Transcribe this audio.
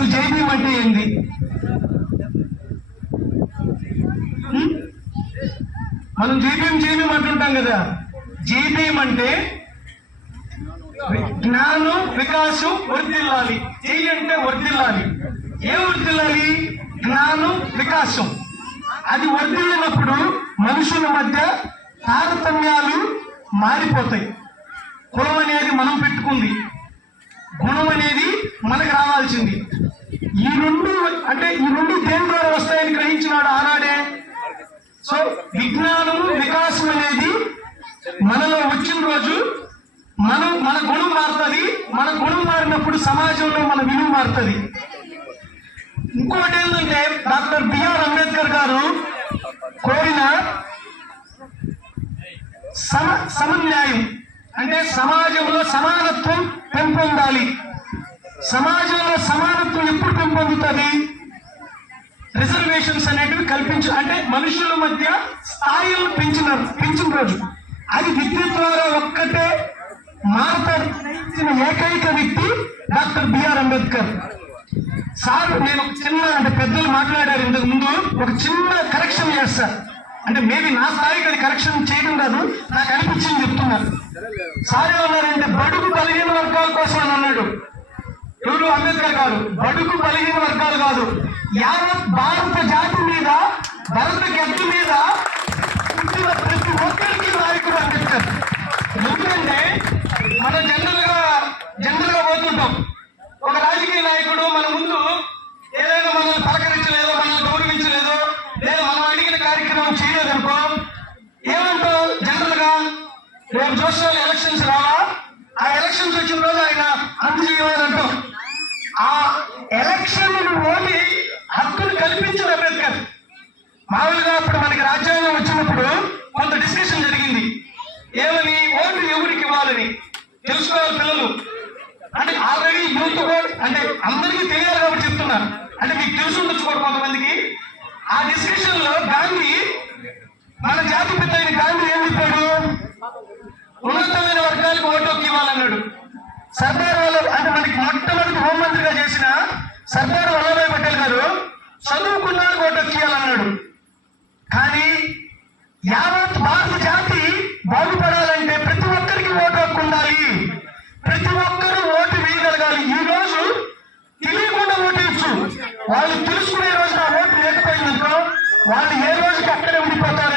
అసలు జై భీమ్ అంటే ఏంది? మనం జై భీమ్ అంటుంటాం కదా. జై భీమ్ అంటే జ్ఞానం వికాసం వర్ధిల్లాలి. జై అంటే వర్ధిల్లాలి. ఏం వర్ధిల్లాలి? జ్ఞానం వికాసం. అది వర్ధిల్లినప్పుడు మనుషుల మధ్య తారతమ్యాలు మారిపోతాయి. కులం అనేది మనం పెట్టుకుంది, గుణం అనేది మనకు రావాల్సింది. ఈ రెండు దేని ద్వారా వస్తాయని గ్రహించినాడు ఆనాడే. సో విజ్ఞానము వికాసం అనేది మనలో వచ్చిన రోజు మన గుణం మారుతుంది. మన గుణం మారినప్పుడు సమాజంలో మన విలువ మారుతుంది. ఇంకోటి ఏంటంటే డాక్టర్ బిఆర్ అంబేద్కర్ గారు కోరిన సమన్యాయం, అంటే సమాజంలో సమానత్వం పెంపొందాలి. సమాజంలో సమానత్వం ఎప్పుడు పెంపొందుతుంది? రిజర్వేషన్స్ అనేటివి అంటే మనుషుల మధ్య స్థాయిలను పెంచిన రోజు. అది విద్య ద్వారా ఒక్కటే మారుతారు ఏకైక వ్యక్తి డాక్టర్ బిఆర్ అంబేద్కర్. సార్ నేను పెద్దలు మాట్లాడారు ఇంతకు ముందు, ఒక చిన్న కరెక్షన్ చేస్తా. అంటే మేబీ నా స్థాయికి అది కరెక్షన్ చేయడం కాదు, నాకు అనిపించింది చెప్తున్నారు. సార్ ఏమన్నారంటే బడుగు బలహీన వర్గాల కోసం అని అన్నాడు. ఎవరు? అంబేద్కర్ గారు. బడుగు బలహీన వర్గాలు కాదు, యావత్ భారత జాతి మీద, భరత గడ్డి మీద పుట్టిన ప్రతి ఒక్కరికి నాయకుడు అంబేద్కర్. ఎందుకంటే మనం జనరల్ గా పోతుంటాం. ఒక రాజకీయ నాయకుడు మన ముందు ఏదైనా మనల్ని పలకరించలేదో, మనల్ని గౌరవించలేదో, లేదా మనం అడిగిన కార్యక్రమం చేయలేదనుకో, ఏమంటావు? జనరల్ గా రేపు చూసిన ఎలక్షన్స్ రావా, ఆ ఎలక్షన్స్ వచ్చిన రోజు ఆయన అందు చేయాలంటాం. ఆ ఎలక్షన్ ఓటి హక్కును కల్పించిన అంబేద్కర్. మామూలుగా అప్పుడు మనకి రాజ్యాంగం వచ్చినప్పుడు కొంత డిస్కషన్ జరిగింది. ఏమని? ఓటు ఎవరికి ఇవ్వాలని తెలుసుకోవాలి పిల్లలు. అంటే ఆల్రెడీ యూత్ అంటే అందరికీ తెలియాలి కాబట్టి చెప్తున్నారు. అంటే మీకు తెలుసు ఉండొచ్చు కూడా కొంతమందికి. ఆ డిస్కషన్ లో గాంధీ, మన జాతి పిత అయిన గాంధీ ఏం చెప్పాడు? ఉన్నతమైన వర్గాలకు ఓటు హక్కు ఇవ్వాలన్నాడు. సర్దార్ అంటే మనకి మొట్టమొదటి హోంమంత్రిగా చేసిన సర్దార్ వల్లభాయ్ పటేల్ గారు చదువుకున్న ఓటు హక్కు ఇవ్వాలన్నాడు. కానీ యావత్ భారత జాతి బాగుపడాలంటే ప్రతి ఒక్కరికి ఓటు హక్కు ఉండాలి, ప్రతి ఒక్కరూ ఓటు వేయగలగాలి. ఈ రోజు తెలియకుండా ఓటు ఇచ్చు, వాళ్ళు తెలుసుకునే రోజు ఆ ఓటు లేకపోయిందనుకో వాళ్ళు ఏ రోజుకి అక్కడే ఉండిపోతారు.